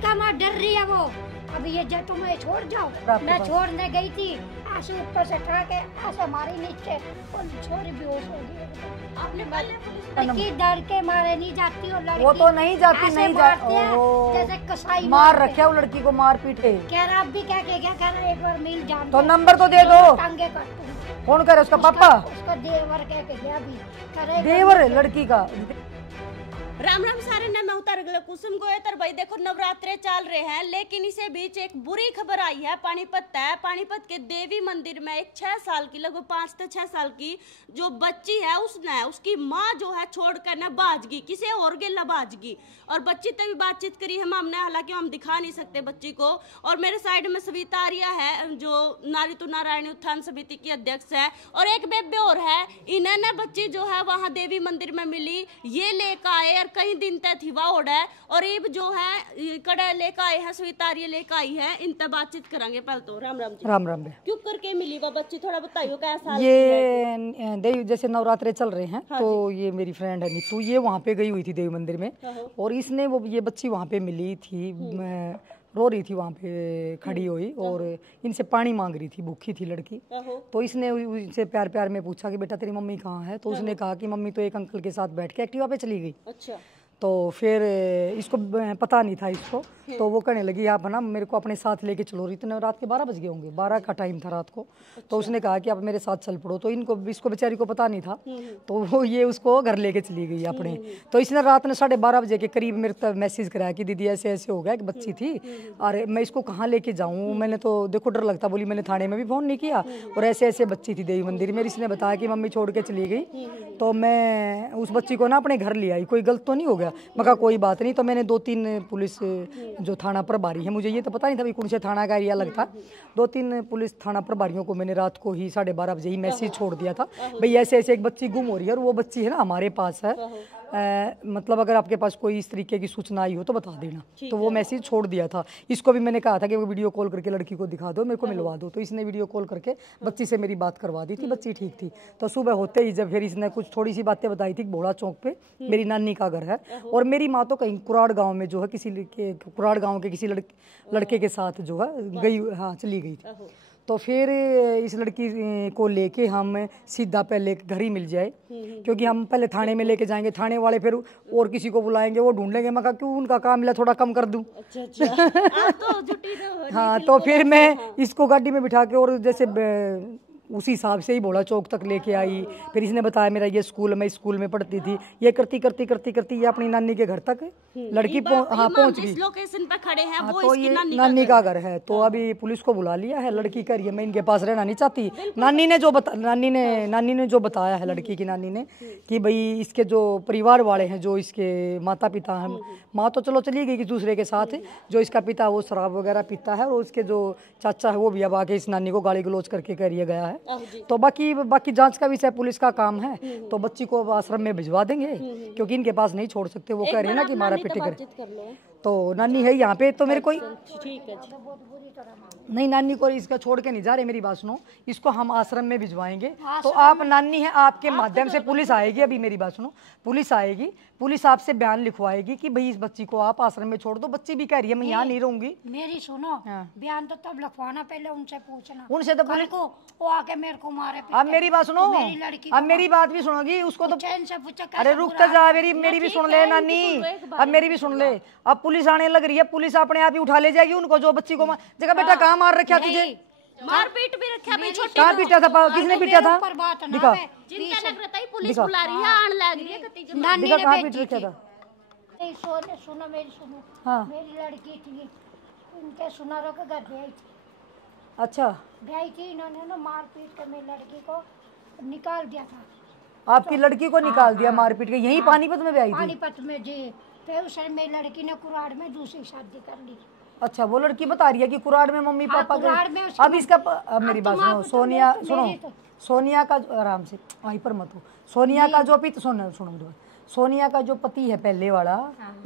लड़का माँ डर रही है वो। अब ये जब तुम्हें छोड़ जाओ, मैं छोड़ने गई थी, ऐसे ऊपर से उठा के ऐसे मारी नीचे और छोरी बेहोश हो गई। आपने लड़की डर के मारे नहीं जाती, और लड़की वो तो नहीं जाती, नहीं जाती जैसे कसाई मार रखे वो लड़की को, मार पीटे। कह रहा अब भी क्या कह रहा एक बार मिल जान तो नंबर तो दे दो। टांगे काट कौन करे उसका पापा? उसका देवर कह के गया भी, देवर है लड़की का। राम राम सारे ने मैं उतार गया कुसुम गोयतर भाई। देखो नवरात्रे चल रहे हैं, लेकिन इसे बीच एक बुरी खबर आई है। पानीपत है, पानीपत के देवी मंदिर में एक 6 साल की, लगभग 5 से 6 साल की जो बच्ची है, उसकी माँ जो है छोड़कर न भाजगी, किसी और गेला भाजगी। और बच्ची से भी बातचीत करी है हमने, हालांकि हम दिखा नहीं सकते बच्ची को। और मेरे साइड में सविता आर्या है जो नारी तो नारायणी उत्थान समिति की अध्यक्ष है, और एक बेबे और है। इन्हें न बच्ची जो है वहाँ देवी मंदिर में मिली, ये लेकर आए और कई दिन तक थी वह ओढ़ है, और अब जो है कड़ा लेकर आए हैं, स्वीतारिया लेकर आई है। इनसे बातचीत करेंगे। पहले तो राम राम जी। राम राम। क्यों करके मिली वह बच्ची, थोड़ा बताइए कैसा? ये देवी जैसे नवरात्रे चल रहे हैं, हाँ, तो ये मेरी फ्रेंड है नीतू, ये वहाँ पे गई हुई थी देवी मंदिर में, और इसने वो ये बच्ची वहाँ पे मिली थी, रो रही थी वहाँ पे खड़ी हुई, और इनसे पानी मांग रही थी, भूखी थी लड़की। तो इसने इनसे प्यार प्यार में पूछा कि बेटा तेरी मम्मी कहाँ है? तो उसने कहा कि मम्मी तो एक अंकल के साथ बैठ के एक्टिवा पे चली गई। अच्छा। तो फिर इसको पता नहीं था इसको, तो वो कहने लगी आप ना मेरे को अपने साथ लेके चलो। इतने रात के 12 बज गए होंगे, 12 का टाइम था रात को। तो उसने कहा कि आप मेरे साथ चल पड़ो। तो इसको बेचारी को पता नहीं था, तो वो ये उसको घर लेके चली गई अपने। तो इसने रात में 12:30 बजे के करीब मेरे तक मैसेज कराया कि दीदी ऐसे ऐसे हो गया, एक बच्ची थी, अरे मैं इसको कहाँ लेके जाऊँ? मैंने तो देखो डर लगता, बोली मैंने थाने में भी फ़ोन नहीं किया, और ऐसे ऐसे बच्ची थी देवी मंदिर में। इसने बताया कि मम्मी छोड़ के चली गई। तो मैं उस बच्ची को ना अपने घर ले आई, कोई गलत तो नहीं हो गया? मैं कहा कोई बात नहीं। तो मैंने 2-3 पुलिस जो थाना प्रभारी है, मुझे ये तो पता नहीं था भी कौन से थाना का एरिया लगता, 2-3 पुलिस थाना प्रभारियों को मैंने रात को ही 12:30 बजे ही मैसेज छोड़ दिया था, भाई ऐसे ऐसे एक बच्ची गुम हो रही है, और वो बच्ची है ना हमारे पास है, मतलब अगर आपके पास कोई इस तरीके की सूचना आई हो तो बता देना। तो वो मैसेज छोड़ दिया था। इसको भी मैंने कहा था कि वो वीडियो कॉल करके लड़की को दिखा दो, मेरे को मिलवा दो। तो इसने वीडियो कॉल करके बच्ची से मेरी बात करवा दी थी, बच्ची ठीक थी। तो सुबह होते ही जब फिर इसने कुछ थोड़ी सी बातें बताई थी, बोड़ा चौक पे मेरी नानी का घर है, और मेरी माँ तो कहीं कुराड़ गाँव में जो है कुराड़ गाँव के किसी लड़के के साथ जो है गई, हाँ चली गई थी। तो फिर इस लड़की को लेके हम सीधा पहले घर ही मिल जाए, क्योंकि हम पहले थाने में लेके जाएंगे, थाने वाले फिर और किसी को बुलाएंगे, वो ढूंढेंगे। मैं कहा क्यों, उनका काम मिला थोड़ा कम कर दूं। हाँ, तो फिर मैं इसको गाड़ी में बिठा के, और जैसे उसी हिसाब से ही बोड़ा चौक तक लेके आई। फिर इसने बताया मेरा ये स्कूल, मैं स्कूल में पढ़ती थी। ये करती ये अपनी नानी के घर तक लड़की पहुंच गई। लोकेशन पे खड़े हैं, वो तो ये नानी का घर है। तो अभी पुलिस को बुला लिया है। लड़की कह रही है मैं इनके पास रहना नहीं चाहती। नानी ने जो बताया है लड़की की नानी ने कि भाई इसके जो परिवार वाले हैं, जो इसके माता पिता हैं, माँ तो चलो चली गई कि दूसरे के साथ, जो इसका पिता वो शराब वगैरह पीता है, और उसके जो चाचा है वो भी अब आके इस नानी को गाली गलौज करके कह गया है। तो बाकी जांच का विषय पुलिस का काम है। तो बच्ची को आश्रम में भिजवा देंगे, क्योंकि इनके पास नहीं छोड़ सकते। वो कह रहे हैं ना कि मारा पीटी कर। तो नानी है यहाँ पे, तो मेरे को नहीं, नानी को इसका छोड़ के नहीं जा रहे, मेरी बात सुनो, इसको हम आश्रम में भिजवाएंगे। तो आप नानी है, आपके माध्यम से पुलिस आएगी, अभी मेरी बात सुनो, पुलिस आएगी, पुलिस आपसे बयान लिखवाएगी कि भाई इस बच्ची को आप आश्रम में छोड़ दो। बच्ची भी कह रही है मैं यहाँ नहीं रहूंगी। मेरी सुनो, बयान तो तब लिखवाना, पहले उनसे पूछना, उनसे तो पुलिस को वो आके मेरे को मारे। अब मेरी बात सुनो, अब मेरी बात भी सुनोगी, उसको तो चैन से पूछा। अरे रुक तो जा, मेरी भी सुन ले नानी, अब मेरी भी सुन ले। अब पुलिस आने लग रही है, पुलिस अपने आप ही उठा ले जाएगी उनको, जो बच्ची को जगह बेटा कहाँ मार रखा तुझे, मार पीट भी रखा भाई, छोटे कहाँ पीटा था, किसने पीटा था? दिखा, चिंता लग रहा था पुलिस बुला रही है, आने लग रही है, नानी ने कहाँ पीट रखा था? सुनो मेरी सुनो, हाँ, मेरी लड़की थी, उनके सुनारों के घर ब्याई थी। अच्छा, ब्याई थी, इन्होंने ना मार पीट कर मेरी लड़की को निकाल दिया था। आपकी लड़की को निकाल दिया मार पीट के? यही पानीपत में ब्याई थी? पानीपत में जी। फिर उस मेरी लड़की ने कुराड़ में दूसरी शादी कर ली। अच्छा, वो लड़की बता रही है कि कुराड़ में मम्मी पापा के। अब इसका, अब मेरी बात सुनो, सोनिया सुनो, सोनिया का, आराम से वहीं पर मत हो, सोनिया का जो सुनो, सोनिया का जो पति है पहले वाला,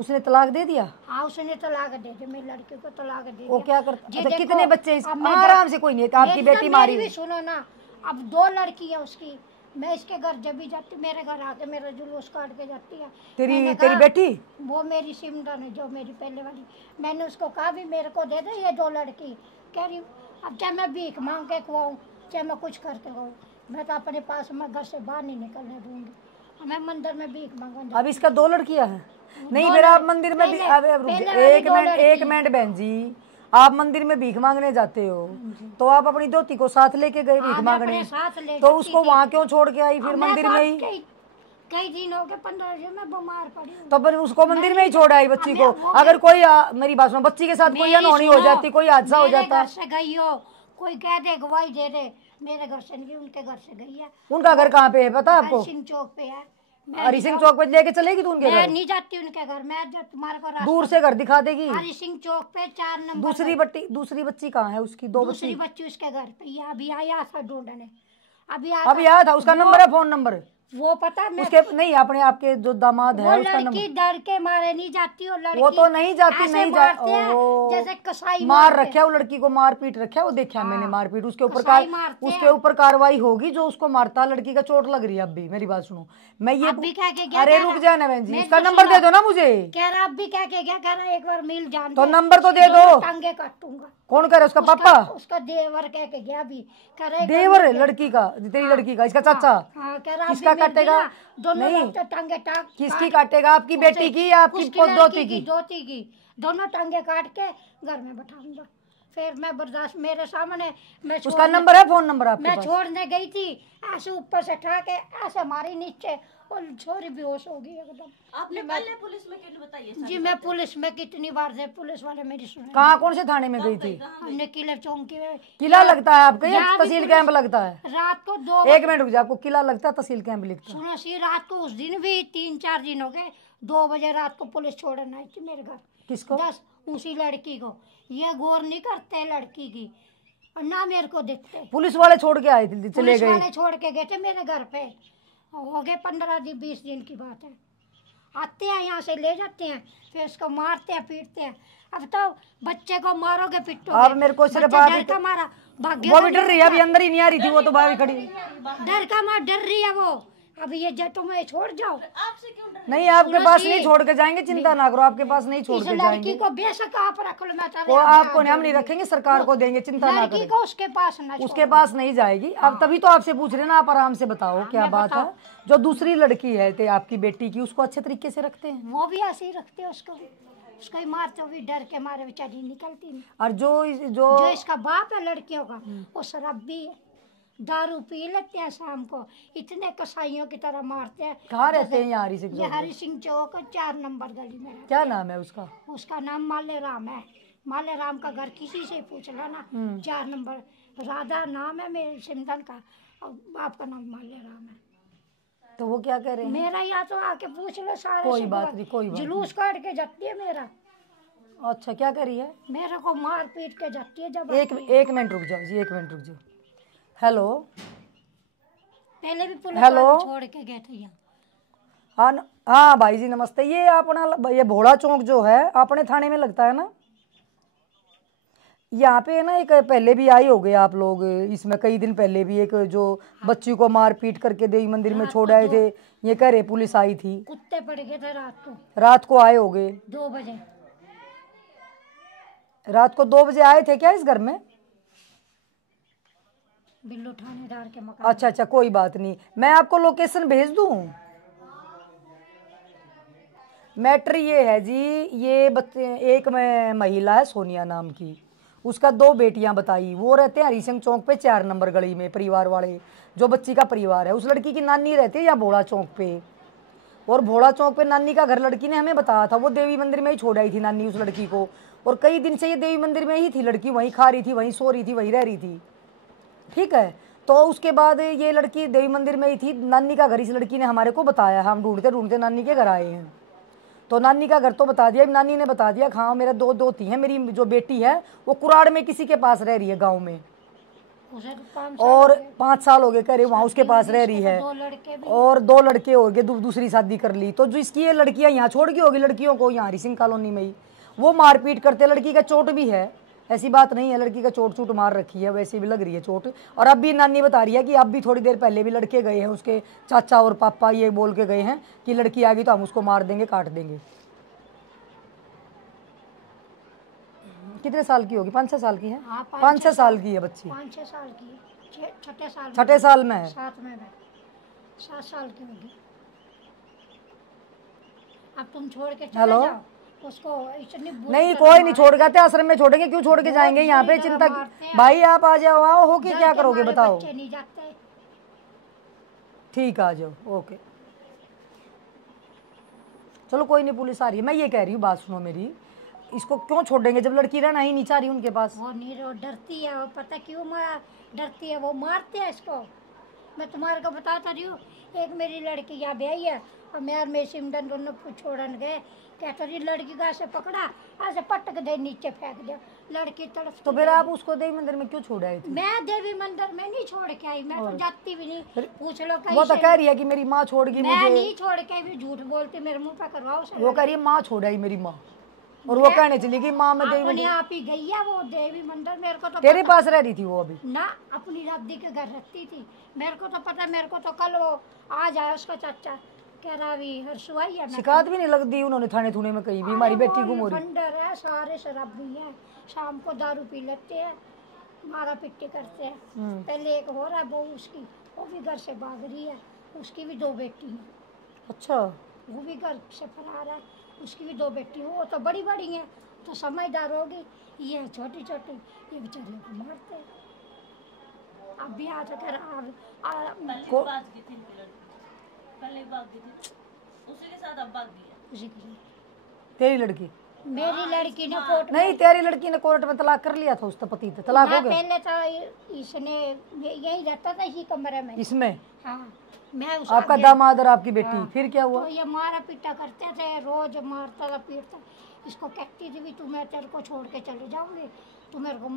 उसने तलाक दे दिया? हाँ, उसने तलाक दे दिया, मेरी लड़की को तलाक दे दिया। वो क्या करता? अच्छा, कितने बच्चे? आराम से, कोई नहीं, आपकी बेटी मारी। सुनो ना, अब 2 लड़की है उसकी, मैं इसके घर जब भी जाती, मेरे घर आके मेरा जुलूस काट के जाती है। तेरी बेटी? वो मेरी सिमरन है, जो मेरी पहले वाली। मैंने उसको कहा भी मेरे को दे दे ये 2 लड़की। कह रही अब चाहे मैं भीख मांग के खुआऊँ, चाहे मैं कुछ करके खुआऊँ, मैं तो अपने पास मैं घर से बाहर नहीं निकलने दूंगी। मैं मंदिर में भीख मांगूंगी। अब इसका 2 लड़कियां हैं? नहीं, फिर आप मंदिर में भी एक मिनट बहन जी, आप मंदिर में भीख मांगने जाते हो तो आप अपनी दोती को साथ लेके गए भीख मांगने, तो उसको वहाँ क्यों छोड़ के आई फिर मंदिर में ही? कई दिन हो गए, 15 दिन में बीमार पड़ी। तो फिर उसको मंदिर में ही छोड़ आई बच्ची को? अगर कोई मेरी बात सुनो, बच्ची के साथ कोई अनहोनी हो जाती, कोई हादसा हो जाता? घर से गई हो, कोई कह दे गवाही दे दे, मेरे घर से नहीं, उनके घर से गई है। उनका घर कहाँ पे है पता आपको? हरि सिंह चौक पे है। हरि सिंह चौक पे लेके चलेगी तू उनके घर? मैं नहीं जाती उनके घर, मैं जब तुम्हारे को दूर से घर दिखा देगी। हरि सिंह चौक पे 4 नंबर। दूसरी बच्ची कहाँ है उसकी? 2 बच्ची। दूसरी बच्ची उसके घर पे ही है, अभी आया था ढूंढने, अभी आया था। उसका नंबर है, फोन नंबर? वो पता मैं उसके नहीं, अपने आपके जो दामाद है उसका नंबर? लड़की डर के मारे नहीं जाती, वो लड़की वो तो नहीं जाती, नहीं जाती, जैसे कसाई मार रखा, वो लड़की को मार पीट रखा, वो देखा मैंने मार पीट। उसके ऊपर कार्रवाई होगी, जो उसको मारता। लड़की का चोट लग रही है। अब भी मेरी बात सुनो, मैं ये अरे रुक जाए ना बहन जी, इसका नंबर दे दो ना मुझे। कह रहा अब भी कह के क्या कह रहा, एक बार मिल जान तो नंबर तो दे दो। टांगे काटूंगा। कौन कह रहा है? उसका पापा? उसका देवर कह के गया भी, कह रहा देवर है लड़की का? तेरी लड़की का? इसका चाचा? हाँ, कह रहा किसका काटेगा? दोनों टांगे काट। किसकी काटेगा? आपकी बेटी की या आपकी दोती की? दोती की। दोनों टांगे काट के घर में बैठाऊंगा। फिर मैं बर्दाश्त, मेरे सामने मैं उसका नंबर है, फोन नंबर आपके मैं पास? छोड़ने गई थी, ऐसे ऊपर से उठा के ऐसे मारी नीचे और छोरी बेहोश हो गई एकदम। आपने पहले पुलिस में क्यों बताइए? जी मैं पुलिस में कितनी बार से, पुलिस वाले मेरी सुने। कहाँ, कौन से थाने में गई थी? हमने किले चौकी में। किला लगता है आपका या तहसील कैंप लगता है? रात को 2 एक मिनट रुक जाए, आपको किला लगता है तहसील कैंप लिखता है? सुनो सी, रात को उस दिन भी 3-4 दिन हो गए, 2 बजे रात को पुलिस छोड़ने आई थी मेरे घर। किसको? 10 उसी लड़की को। ये गौर नहीं करते लड़की की, और ना मेरे को देखते। पुलिस वाले छोड़ के आए थे, चले पुलिस गए? वाले छोड़ के गए थे मेरे घर पे। हो गए 15-20 दिन की बात है। आते हैं यहाँ से ले जाते हैं, फिर उसको मारते हैं, पीटते हैं। अब तो बच्चे को मारोगे पिटोगे। अब मेरे को सिर्फ डर का मारा भाग्य, वो भी डर रही है, अभी अंदर ही नहीं आ रही थी, वो तो बाहर खड़ी। डर का मार डर रही है वो। अब ये जटों में छोड़ जाओ। आपसे क्यों डर? नहीं, आपके पास नहीं छोड़ के जाएंगे, चिंता ना करो, आपके पास नहीं छोड़ के जाएंगे। लड़की को बेशक आप रख लो, मैं वो आपको हम नहीं रखेंगे, सरकार को देंगे, चिंता ना लड़की करें। को उसके पास ना, उसके पास नहीं जाएगी। अब तभी तो आपसे पूछ रहे ना, आप आराम से बताओ क्या बात है। जो दूसरी लड़की है ते आपकी बेटी की, उसको अच्छे तरीके से रखते हैं? वो भी ऐसे ही रखते हैं उसको ही मारते हुए, डर के मारे बेचारी निकलती नहीं। और जो इसका बाप है लड़कियों का, वो शराबी है, दारू पी लेते हैं शाम को, इतने कसाईयों की तरह मारते हैं। कहाँ रहते हैं यहाँ? हरि सिंह चौक 4 नंबर गली में। क्या नाम है उसका? उसका नाम माले राम है। माले राम का घर किसी से पूछ लो ना, 4 नंबर। राधा नाम है मेरे सिमरन का, और बाप का नाम माले राम है। तो वो क्या कह रहे हैं? मेरा यहाँ तो आके पूछ लो सारे। कोई बात नहीं, कोई बात जुलूस काट के जाती है मेरा। अच्छा, क्या कर रही है? मेरे को मार पीट के जाती है। जब एक मिनट रुक जाओ जी, 1 मिनट रुक जाओ। हेलो, पहले भी पुलिस वाले छोड़ के गए थे यहाँ। हाँ भाई जी नमस्ते। ये अपना ये भोला चौक जो है अपने थाने में लगता है ना? यहाँ पे है ना, एक पहले भी आए हो गए आप लोग इसमें, कई दिन पहले भी एक जो बच्ची को मार पीट करके देवी मंदिर में छोड़ आए थे, ये कह रहे पुलिस आई थी। कुत्ते पड़ गए थे रात को आए हो गए 2 बजे। रात को 2 बजे आए थे क्या इस घर में? बिल्लू थानेदार के मकान। अच्छा, कोई बात नहीं, मैं आपको लोकेशन भेज दूं। मैटर ये है जी, ये एक महिला है सोनिया नाम की, उसका 2 बेटियां बताई। वो रहते हैं हरि सिंह चौक पे 4 नंबर गली में, परिवार वाले जो बच्ची का परिवार है। उस लड़की की नानी रहती है या भोला चौक पे, और भोला चौक पे नानी का घर लड़की ने हमें बताया था। वो देवी मंदिर में ही छोड़ आई थी नानी उस लड़की को, और कई दिन से ये देवी मंदिर में ही थी लड़की, वहीं खा रही थी, वहीं सो रही थी, वहीं रह रही थी। ठीक है, तो उसके बाद ये लड़की देवी मंदिर में ही थी। नानी का घर इस लड़की ने हमारे को बताया, हम ढूंढते ढूंढते नानी के घर आए हैं, तो नानी का घर तो बता दिया। नानी ने बता दिया हाँ मेरा 2 दोती हैं, मेरी जो बेटी है वो कुराड़ में किसी के पास रह रही है गांव में, और 5 साल हो गए कह रहे वहाँ उसके पास रह रही है, और 2 लड़के हो गए, दूसरी शादी कर ली। तो जो इसकी ये लड़कियां यहाँ छोड़ के होगी लड़कियों को यहाँ हरि सिंह कॉलोनी में ही, वो मारपीट करते, लड़की का चोट भी है, ऐसी बात नहीं है, लड़की का चोट चूट मार रखी है, वैसे भी लग रही है चोट। और अब भी नानी बता रही है कि अब भी थोड़ी देर पहले भी लड़के गए हैं, उसके चाचा और पापा ये बोल के गए हैं कि लड़की आ गई तो हम उसको मार देंगे, काट देंगे। कितने साल की होगी? 5-6 साल की है। 5-6 साल की है बच्ची। 5-6 साल की है, छठे साल में है। 7 में 7 साल की होगी। अब तुम छोड़ के चले जाओ उसको, इतनी नहीं कोई नहीं छोड़ जाते, आश्रम में छोड़ेंगे, क्यों छोड़ के जाएंगे? यहाँ पे चिंता भाई आप आ जाओ, आओ हो के क्या करोगे बताओ? नहीं जाते। ठीक आ जाओ, ओके चलो कोई नहीं, पुलिस आ रही है। मैं ये कह रही हूँ, बात सुनो मेरी, इसको क्यों छोड़ेंगे जब लड़की रहना ही नहीं चाह रही उनके पास? वो नहीं, वो डरती है, वो पता क्यों डरती है, वो मारते हैं इसको। मैं तुम्हारे को बताता रही हूँ, एक मेरी लड़की यहाँ ब्याही है और मैं और मेरी सिमरन दोनों छोड़न गए, कहता रही लड़की का ऐसे पकड़ा, ऐसे पटक दे, नीचे फेंक दिया, लड़की तड़प। तो फिर आप उसको देवी मंदिर में क्यों छोड़ आए थे? मैं देवी मंदिर में नहीं छोड़ के आई, मैं तो जाती भी नहीं। पूछ लो कहीं वो तो कह रही है कि मेरी माँ छोड़ गई मैं मुझे। नहीं छोड़ के भी, झूठ बोलती, मेरे मुंह पे करवाओ। वो कह रही है माँ छोड़ आई मेरी माँ, और वो कहने चली कि माँ मैं देवी अपने आप ही गई है वो देवी मंदिर। मेरे को तो तेरे पास रह रही थी वो अभी ना, अपनी दादी के घर रहती थी। मेरे को तो पता, मेरे को तो कल वो आ जाए उसका चाचा कह रहा भी हर्षुआई है। शिकायत भी नहीं लगती उन्होंने थाने थूने में कहीं भी? हमारी बेटी गुम हो रही। फंडर है, सारे शराबी हैं, शाम को दारू पी लेते हैं, मारा पिट्टी करते हैं। पहले एक हो रहा है बहू उसकी, वो भी घर से भाग रही है, उसकी भी 2 बेटी हैं। अच्छा, वो भी घर से फरार है, उसकी भी 2 बेटी हैं। वो तो बड़ी बड़ी हैं, तो समझदार होगी, ये छोटी छोटी, ये बेचारियों को मारते हैं। अब भी आ तो कर उसी के साथ अब भाग गई। तेरी लड़की? मेरी लड़की ने कोर्ट नहीं, तेरी लड़की ने कोर्ट में तलाक कर लिया था उसका पति थे, तलाक हो गया। पहले तो इसने यही रहता था इसी कमरे में। इसमें? हाँ, मैं आपका दामाद और आपकी बेटी, फिर क्या हुआ? तो ये मारा पीटा करते थे, रोज मारता था, पीटता। इसको कहती थी भी तू, मैं तेरे को छोड़ के चले जाऊंगी, तू मेरे को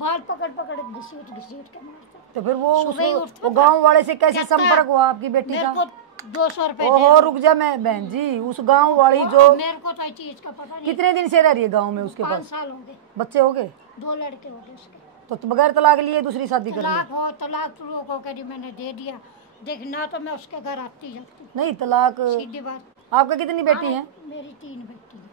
बाल पकड़ पकड़ घसीट के मारता। तो फिर वो गांव वाले से कैसे संपर्क हुआ आपकी बेटी का? 200 रुपए। ओहो रुक जा, मैं बहन जी, उस गांव वाली जो, मेरे को तो चीज का पता नहीं। कितने दिन से रह रही है गांव में उसके 5 पास? साल हो गए। बच्चे हो गए? 2 लड़के हो गए उसके। तो बगैर तलाक लिए दूसरी शादी कर ली? तलाक तो लोगों को मैंने दे दिया, देखना तो मैं उसके घर आती जाती। नहीं तलाक। सीधी बात। आपका कितनी बेटी है? मेरी 3 बेटी है।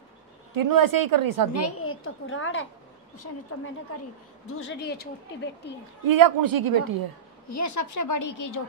तीनों ऐसे ही कर रही शादी? नहीं, एक तो कुराड़ है, उसने तो मैंने करी, दूसरी ये छोटी बेटी है। ये या कौन सी की बेटी है? ये सबसे बड़ी की जो